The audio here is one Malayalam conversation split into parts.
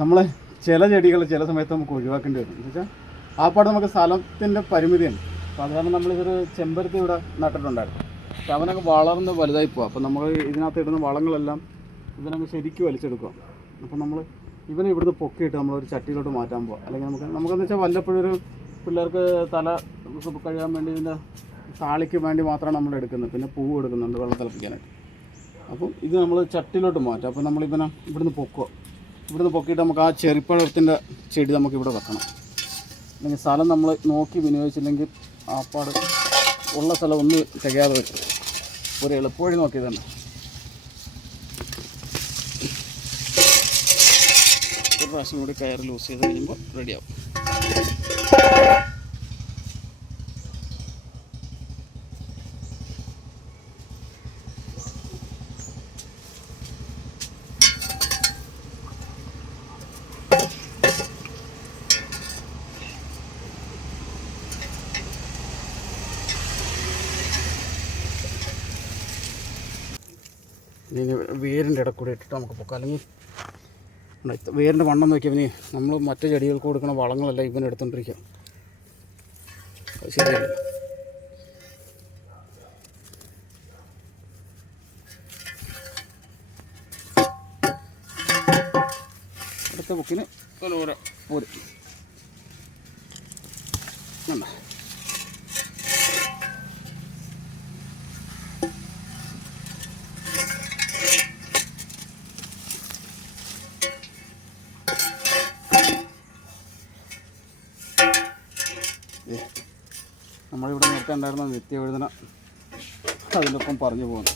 നമ്മൾ ചില ചെടികൾ ചില സമയത്ത് നമുക്ക് ഒഴിവാക്കേണ്ടി വരും. എന്ന് വെച്ചാൽ ആ പാട് നമുക്ക് സ്ഥലത്തിന്റെ പരിമിതിയാണ്. അപ്പോൾ അത് കാരണം നമ്മളിതൊരു ചെമ്പരത്തി ഇവിടെ നട്ടിട്ടുണ്ടായിരുന്നു. അപ്പോൾ അവനൊക്കെ വളർന്ന് വലുതായി പോകും അപ്പോൾ നമ്മൾ ഇതിനകത്ത് ഇടുന്ന വളങ്ങളെല്ലാം ഇതിനങ്ങ് ശരിക്കും വലിച്ചെടുക്കുക അപ്പോൾ നമ്മൾ ഇവനെ ഇവിടുന്ന് പൊക്കിയിട്ട് നമ്മളൊരു ചട്ടിയിലോട്ട് മാറ്റാൻ പോകാം അല്ലെങ്കിൽ നമുക്ക് നമുക്കെന്ന് വെച്ചാൽ വല്ലപ്പോഴും ഒരു പിള്ളേർക്ക് തല കഴുകാൻ വേണ്ടി ഇതിന്റെ താളിക്ക് വേണ്ടി മാത്രമാണ് നമ്മൾ എടുക്കുന്നത്. പിന്നെ പൂവ് എടുക്കുന്നുണ്ട് വെള്ളം തിളപ്പിക്കാനായിട്ട്. അപ്പം ഇത് നമ്മൾ ചട്ടിയിലോട്ട് മാറ്റാം. അപ്പോൾ നമ്മളിവനെ ഇവിടുന്ന് പൊക്കുക ഇവിടുന്ന് പൊക്കിയിട്ട് നമുക്ക് ആ ചെറിപ്പഴത്തിന്റെ ചെടി നമുക്ക് ഇവിടെ വെക്കണം. അല്ലെങ്കിൽ സ്ഥലം നമ്മൾ നോക്കി വിനിയോഗിച്ചില്ലെങ്കിൽ ആപ്പാട് ഉള്ള സ്ഥലം ഒന്ന് തികയാതെ വരും. ഒരു എളുപ്പവഴി നോക്കിയത് തന്നെ. ഒരു പ്രാവശ്യം കൂടി കയറ് ലൂസ് ചെയ്ത് കഴിയുമ്പോൾ റെഡിയാവും ഇനി വേരിന്റെ ഇടക്കൂടെ ഇട്ടിട്ട് നമുക്ക് പൊക്കാം. അല്ലെങ്കിൽ വേരിന്റെ വണ്ണം നോക്കിയാൽ ഇനി നമ്മൾ മറ്റു ചെടികൾക്ക് കൊടുക്കുന്ന വളങ്ങളെല്ലാം ഇവൻ എടുത്തോണ്ടിരിക്കുക അത് ശരിയല്ല അടുത്ത ബുക്കിന് ഓരോ ഓരോ കണ്ടോ? നേരത്തെ ഉണ്ടായിരുന്ന നിത്യവഴുതന. അതിനൊപ്പം പറഞ്ഞു പോകുന്നു.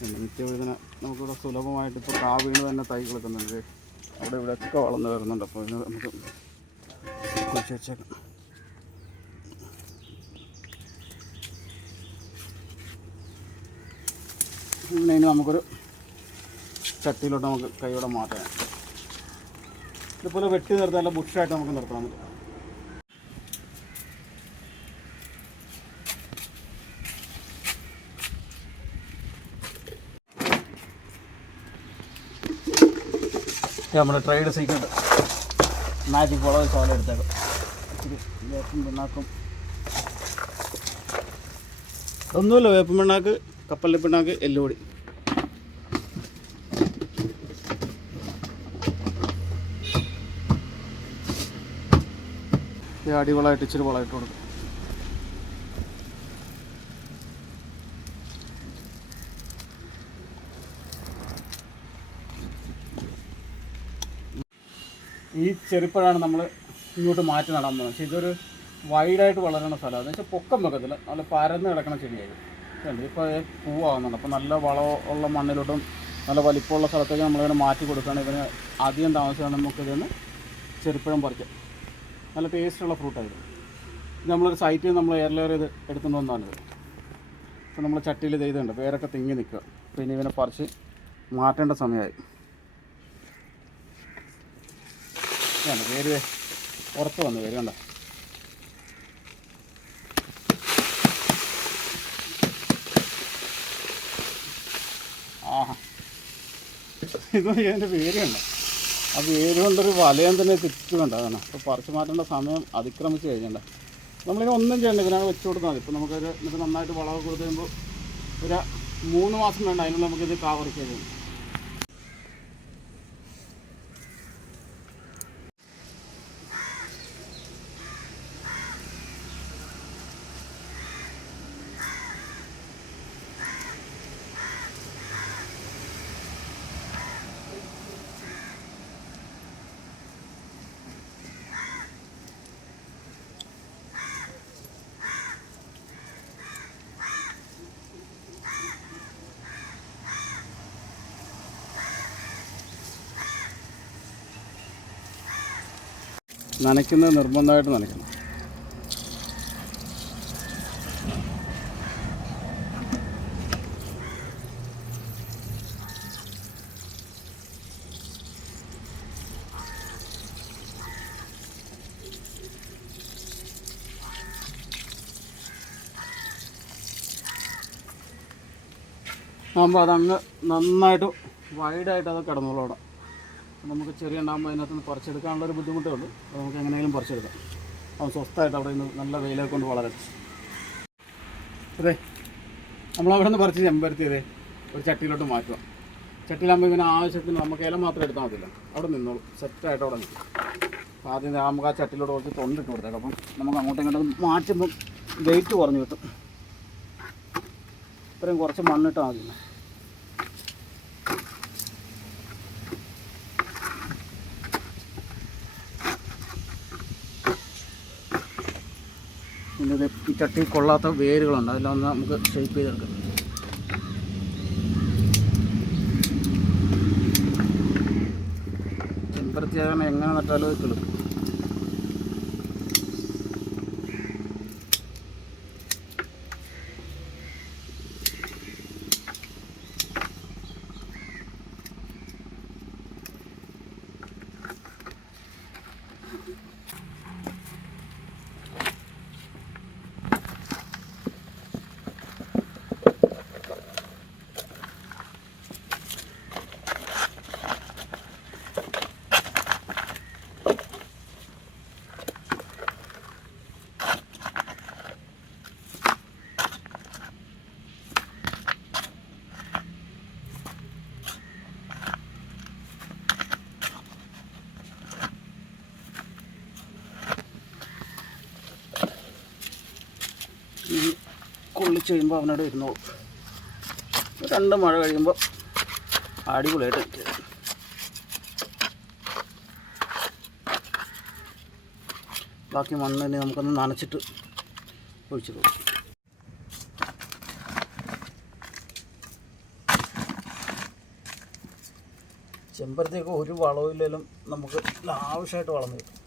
നിത്യ നിത്യവഴുതന നമുക്കിവിടെ സുലഭമായിട്ട് ഇപ്പോൾ കാ വീണ് തന്നെ തൈ കൊടുക്കുന്നുണ്ട്. അവിടെ ഇവിടെയൊക്കെ വളർന്നു വരുന്നുണ്ട്. അപ്പോൾ ഇതിന് നമുക്ക് പിന്നെ ഇനി നമുക്കൊരു ചട്ടിയിലോട്ട് നമുക്ക് കൈയോടെ മാറ്റാം. ഇതുപോലെ വെട്ടി നിർത്താനുള്ള ബുഷായിട്ട് നമുക്ക് നിർത്താൻ പറ്റും നമ്മുടെ ട്രൈഡ് സീക്രട്ട് മാജിക് വളവ് ചോല എടുത്തേക്കാം. വേപ്പും പിണ്ണാക്കും. ഒന്നുമില്ല വേപ്പും പിണ്ണാക്ക് കപ്പലിൽ പിണ്ണാക്ക് എല്ലുപൊടി. അടിവളമായിട്ട് ഇച്ചിരി വളമായിട്ട് കൊടുക്കും. ഈ ചെറുപ്പഴാണ് നമ്മൾ ഇങ്ങോട്ട് മാറ്റി നടാൻ പോകുന്നത്. പക്ഷേ ഇതൊരു വൈഡായിട്ട് വളരുന്ന സ്ഥലമാണ്. എന്ന് വെച്ചാൽ പൊക്കം വെക്കത്തില്ല. നല്ല പരന്ന് കിടക്കുന്ന ചെടിയായിരുന്നു ഇപ്പോൾ പൂവാകുന്നുണ്ട് അപ്പോൾ നല്ല വളമുള്ള മണ്ണിലോട്ടും നല്ല വലിപ്പമുള്ള സ്ഥലത്തേക്ക് നമ്മളിങ്ങനെ മാറ്റി കൊടുക്കുകയാണെങ്കിൽ ഇതിന് അധികം താമസിച്ചാണ് നമുക്ക് ഇതിന് ചെറുപ്പഴം പറിക്കാം. നല്ല ടേസ്റ്റുള്ള ഫ്രൂട്ടായിരുന്നു ഇത് നമ്മളൊരു സൈറ്റിൽ നമ്മൾ എയർലെയർ ചെയ്ത് എടുത്തുകൊണ്ട് വന്നാണിത് ഇപ്പോൾ നമ്മൾ ചട്ടിയിൽ ചെയ്തുണ്ട് പേരൊക്കെ തിങ്ങി നിൽക്കുക. പിന്നെ ഇവനെ പറിച്ച് മാറ്റേണ്ട സമയമായി. വേണ്ട പേര് പുറത്ത് വന്ന് പേര് കണ്ട? ആഹാ. ഇത് ഇതിന്റെ പേര് കണ്ട? ആ പേര് കൊണ്ടൊരു വലയം തന്നെ ചുറ്റുമുണ്ട് അതാണ്. അപ്പോൾ പറിച്ചു മാറ്റേണ്ട സമയം അതിക്രമിച്ച് കഴിഞ്ഞണ്ട നമ്മളിത് ഒന്നും ചെയ്യണ്ട ഇതിനകം വെച്ച് കൊടുത്താൽ മതി. ഇപ്പോൾ നമുക്കൊരു ഇത് നന്നായിട്ട് വളമൊക്കെ കൊടുത്ത് കഴിയുമ്പോൾ ഒരു മൂന്ന് മാസം വേണ്ട അതിനുള്ള നമുക്കിത് കാ കഴിയും നനയ്ക്കുന്നത് നിർബന്ധമായിട്ട് നനയ്ക്കണം. ആകുമ്പോൾ അതങ്ങ് നന്നായിട്ട് വൈഡായിട്ട് അത് കിടന്നോളൂ നമുക്ക് ചെറിയ ഉണ്ടാകുമ്പോൾ അതിനകത്ത് നിന്ന് പറിച്ചെടുക്കാനുള്ള ഒരു ബുദ്ധിമുട്ടേ ഉള്ളൂ. അപ്പോൾ നമുക്ക് എങ്ങനെയെങ്കിലും പറിച്ചെടുക്കാം. അവൻ സ്വസ്ഥമായിട്ട് അവിടെ നിന്ന് നല്ല വെയിലൊക്കെ കൊണ്ട് വളരട്ടെ അതെ നമ്മളവിടെ നിന്ന് പറിച്ച് ചെമ്പരത്തിയതേ ഒരു ചട്ടിയിലോട്ട് മാറ്റുക. ചട്ടിയിലാകുമ്പോൾ ഇവന് ആവശ്യത്തിന് നമുക്ക് ഇല മാത്രം എടുത്താൽ മതിയില്ല. അവിടെ നിന്നോളൂ. സെറ്റായിട്ട് അവിടെ നിൽക്കും അപ്പോൾ ആദ്യം നമുക്ക് ആ ചട്ടിയിലോട്ട് കുറച്ച് തൊണ്ടിട്ട് കൊടുത്തേക്കാം. അപ്പം നമുക്ക് അങ്ങോട്ടും ഇങ്ങോട്ടും മാറ്റുമ്പം വെയിറ്റ് കുറഞ്ഞു കിട്ടും. ഇത്രയും കുറച്ച് മണ്ണിട്ടാൽ മതി. പിന്നെ ഇത് ഈ ചട്ടി കൊള്ളാത്ത വേരുകളുണ്ട്. അതെല്ലാം ഒന്ന് നമുക്ക് ഷേപ്പ് ചെയ്തെടുക്കാം. ആകണം എങ്ങനെ നട്ടാലും കിളുക്കും ഈ കൊള്ളിച്ച് കഴിയുമ്പോൾ അവനോട് ഇരുന്നോളും. രണ്ട് മഴ കഴിയുമ്പോൾ അടിപൊളിയായിട്ട് നിൽക്കുക ബാക്കി മണ്ണ് തന്നെ നമുക്കൊന്ന് നനച്ചിട്ട് ഒഴിച്ചു കൊടുക്കും. ചെമ്പരത്തേക്ക് ഒരു വളവില്ലെങ്കിലും നമുക്ക് ലാവശ്യമായിട്ട് വളർന്നു കിട്ടും.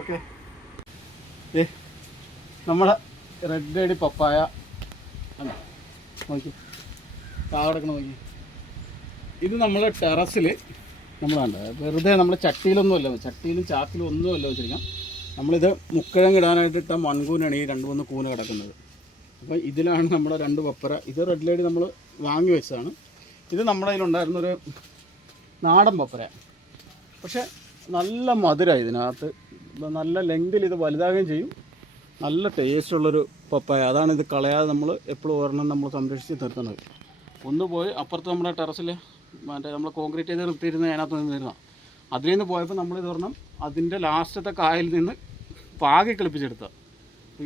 ഓക്കെ. ഏ നമ്മളെ റെഡ് ഡേഡി പപ്പായ? നോക്കി. താവടക്കണം നോക്കി. ഇത് നമ്മളെ ടെറസിൽ നമ്മൾ കണ്ടത്. വെറുതെ നമ്മൾ ചട്ടിയിലൊന്നുമല്ല ചട്ടിയിലും ചാക്കിലും ഒന്നുമല്ല വെച്ചിരിക്കാം നമ്മളിത് ഇടാനായിട്ട് ഇട്ട മൺകൂനാണ് ഈ രണ്ട് മൂന്ന് കൂന കിടക്കുന്നത്. അപ്പോൾ ഇതിലാണ് നമ്മുടെ രണ്ട് പപ്പര. ഇത് റെഡ് ലൈഡ് നമ്മൾ വാങ്ങി വെച്ചതാണ്. ഇത് നമ്മുടെ കയ്യിലുണ്ടായിരുന്നൊരു നാടൻ പപ്പര. പക്ഷേ നല്ല മധുരമാണ് ഇതിനകത്ത്. നല്ല ലെങ്തിൽ ഇത് വലുതാകുകയും ചെയ്യും. നല്ല ടേസ്റ്റ് ടേസ്റ്റുള്ളൊരു പപ്പായ. അതാണ് ഇത് കളയാതെ നമ്മൾ എപ്പോഴും ഒരെണ്ണം നമ്മൾ സംരക്ഷിച്ച് നിർത്തുന്നത്. ഒന്ന് പോയി അപ്പുറത്ത് നമ്മുടെ ടെറസിൽ മറ്റേ നമ്മൾ കോൺക്രീറ്റ് ചെയ്ത് നിർത്തിയിരുന്ന അതിനകത്ത് നിന്നിരുന്ന അതിൽ നിന്ന് പോയപ്പോൾ നമ്മൾ ഇത് ഒരെണ്ണം അതിന്റെ ലാസ്റ്റത്തെ കായൽ നിന്ന് പാകി കളിപ്പിച്ചെടുത്ത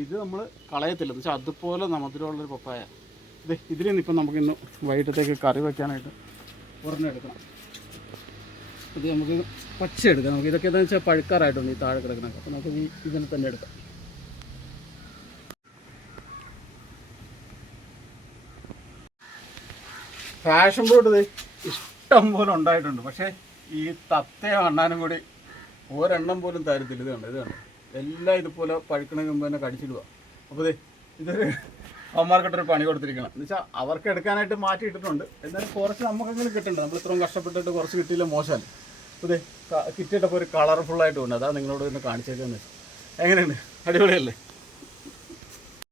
ഇത് നമ്മൾ കളയത്തില്ല. എന്ന് അതുപോലെ മധുരമുള്ളൊരു പപ്പായ. ഇത് ഇതിൽ നിന്ന് ഇപ്പം നമുക്കിന്ന് വൈകിട്ടത്തേക്ക് കറി വയ്ക്കാനായിട്ട് ഒരെണ്ണം എടുക്കണം. ഇത് നമുക്ക് പച്ച എടുക്കാം നമുക്ക് ഇതൊക്കെ എന്താണെന്ന് വെച്ചാൽ പഴുക്കാറായിട്ടുണ്ട് ഈ താഴെ കിടക്കണൊക്കെ. അപ്പോൾ നമുക്ക് ഈ ഇതിനെ തന്നെ എടുക്കാം. ഫാഷൻ ഫ്രൂട്ട് ഇഷ്ടം പോലെ ഉണ്ടായിട്ടുണ്ട്. പക്ഷേ ഈ തത്തയും അണ്ണാനും കൂടി ഒരെണ്ണം പോലും തരത്തില്ല. ഇത് ഇതാണ് ഇത് എല്ലാം ഇതുപോലെ പഴുക്കണ മുമ്പ് തന്നെ കടിച്ചിടുക. അപ്പോൾ ഇതേ ഇതൊരു അവന്മാർക്കിട്ടൊരു പണി കൊടുത്തിരിക്കണം. എന്ന് വെച്ചാൽ അവർക്ക് എടുക്കാനായിട്ട് മാറ്റി ഇട്ടിട്ടുണ്ട് എന്നാലും കുറച്ച് നമുക്കെങ്കിലും കിട്ടണ്ട? നമ്മൾ ഇത്രയും കഷ്ടപ്പെട്ടിട്ട് കുറച്ച് കിട്ടിയില്ല മോശമല്ല അതെ കിറ്റിട്ടപ്പോൾ ഒരു കളർഫുള്ളായിട്ട് ഉണ്ട് അതാണ് നിങ്ങളോട് ഒന്ന് കാണിച്ചേക്കുന്നത് എങ്ങനെയുണ്ട്? അടിപൊളിയല്ലേ?